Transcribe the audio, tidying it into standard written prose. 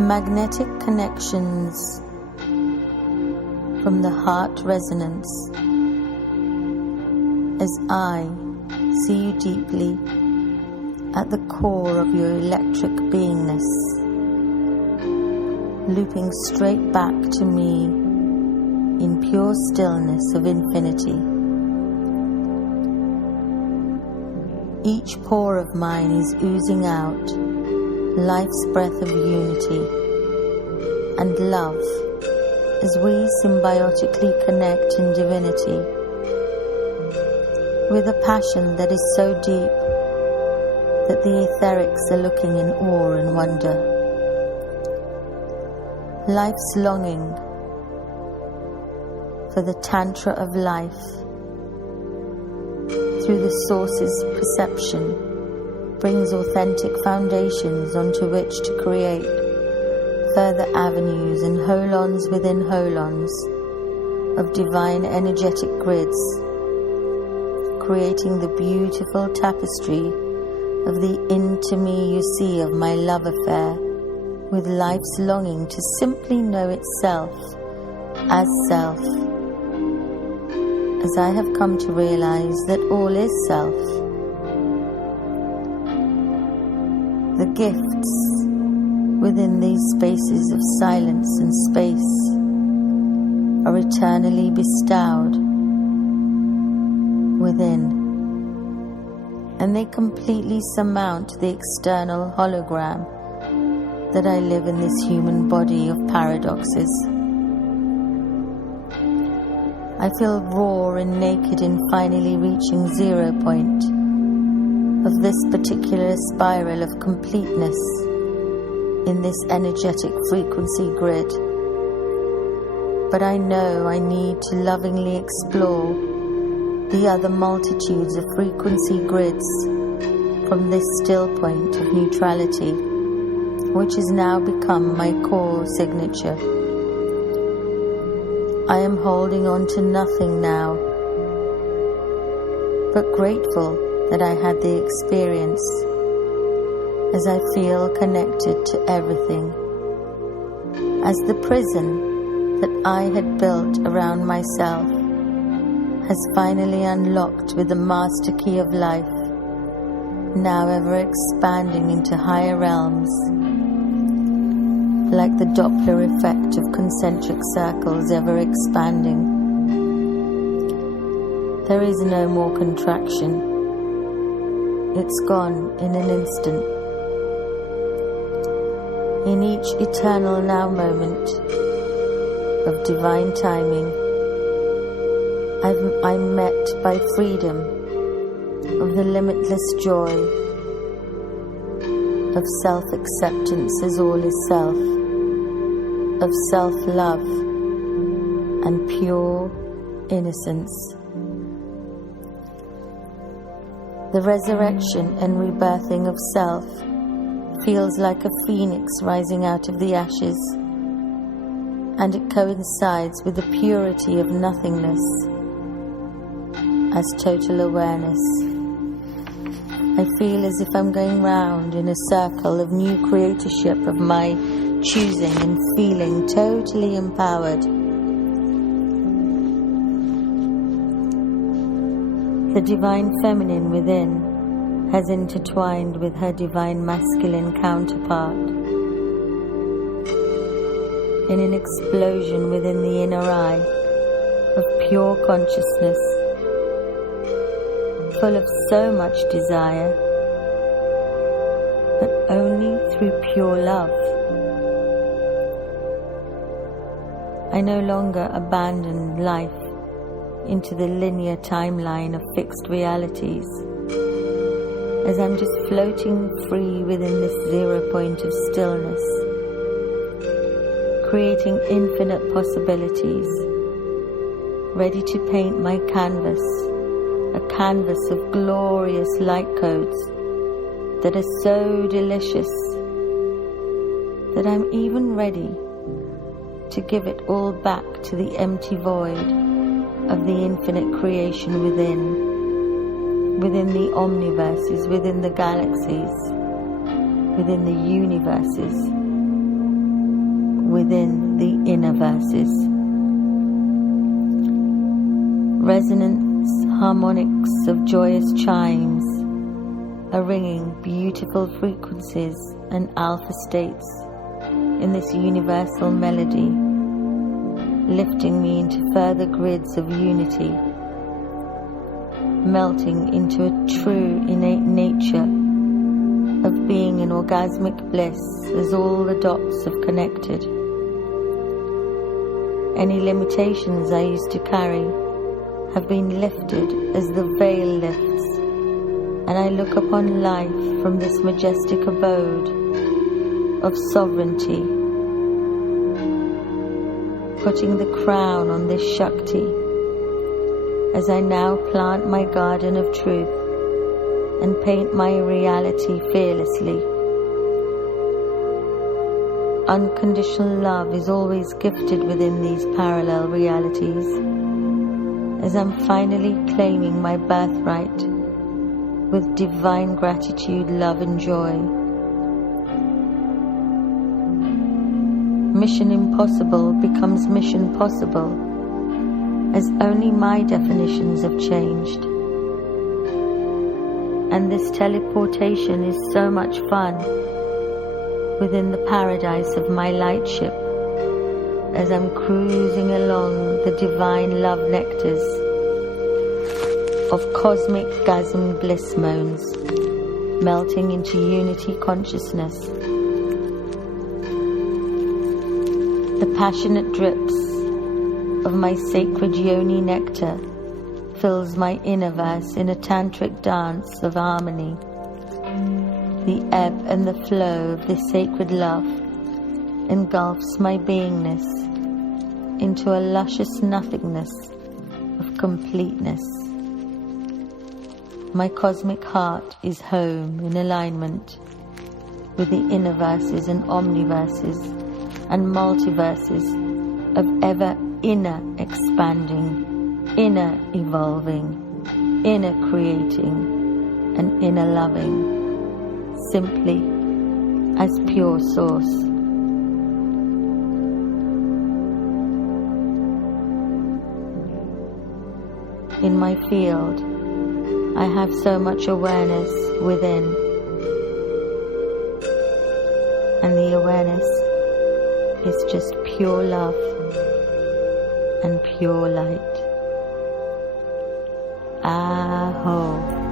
magnetic connections from the heart resonance as I see you deeply at the core of your electric beingness, looping straight back to me in pure stillness of infinity. Each pore of mine is oozing out life's breath of unity and love as we symbiotically connect in divinity with a passion that is so deep that the etherics are looking in awe and wonder. Life's longing for the tantra of life through the source's perception brings authentic foundations onto which to create further avenues and holons within holons of divine energetic grids, creating the beautiful tapestry of the into me you see of my love affair with life's longing to simply know itself as self, as I have come to realize that all is self. The gifts within these spaces of silence and space are eternally bestowed within, and they completely surmount the external hologram that I live in this human body of paradoxes. I feel raw and naked in finally reaching 0 point of this particular spiral of completeness in this energetic frequency grid. But I know I need to lovingly explore the other multitudes of frequency grids from this still point of neutrality, which has now become my core signature. I am holding on to nothing now, but grateful that I had the experience, as I feel connected to everything, as the prison that I had built around myself has finally unlocked with the master key of life, now ever expanding into higher realms, like the Doppler effect of concentric circles ever expanding. There is no more contraction. It's gone in an instant. In each eternal now moment of divine timing, I'm met by freedom of the limitless joy of self-acceptance as all is self, of self-love and pure innocence. The resurrection and rebirthing of self feels like a phoenix rising out of the ashes, and it coincides with the purity of nothingness as total awareness. I feel as if I'm going round in a circle of new creatorship of my choosing and feeling totally empowered. The divine feminine within has intertwined with her divine masculine counterpart in an explosion within the inner eye of pure consciousness, full of so much desire, but only through pure love. I no longer abandon life into the linear timeline of fixed realities, as I'm just floating free within this 0 point of stillness, creating infinite possibilities, ready to paint my canvas, a canvas of glorious light codes that are so delicious that I'm even ready to give it all back to the empty void of the infinite creation within the omniverses, within the galaxies, within the universes, within the inner verses. Resonance harmonics of joyous chimes are ringing beautiful frequencies and alpha states in this universal melody, lifting me into further grids of unity, melting into a true innate nature of being in orgasmic bliss as all the dots have connected. Any limitations I used to carry have been lifted as the veil lifts, and I look upon life from this majestic abode of sovereignty, putting the crown on this Shakti as I now plant my garden of truth and paint my reality fearlessly. Unconditional love is always gifted within these parallel realities, as I'm finally claiming my birthright with divine gratitude, love and joy. Mission impossible becomes mission possible, as only my definitions have changed. And this teleportation is so much fun within the paradise of my lightship, as I'm cruising along the divine love nectars of cosmic gasm bliss moans, melting into unity consciousness. The passionate drips of my sacred yoni nectar fills my inner verse in a tantric dance of harmony. The ebb and the flow of this sacred love engulfs my beingness into a luscious nothingness of completeness. My cosmic heart is home in alignment with the inner verses and omniverses and multiverses of ever inner expanding, inner evolving, inner creating, and inner loving, simply as pure source. In my field, I have so much awareness within, and the awareness is just pure love and pure light. Aho.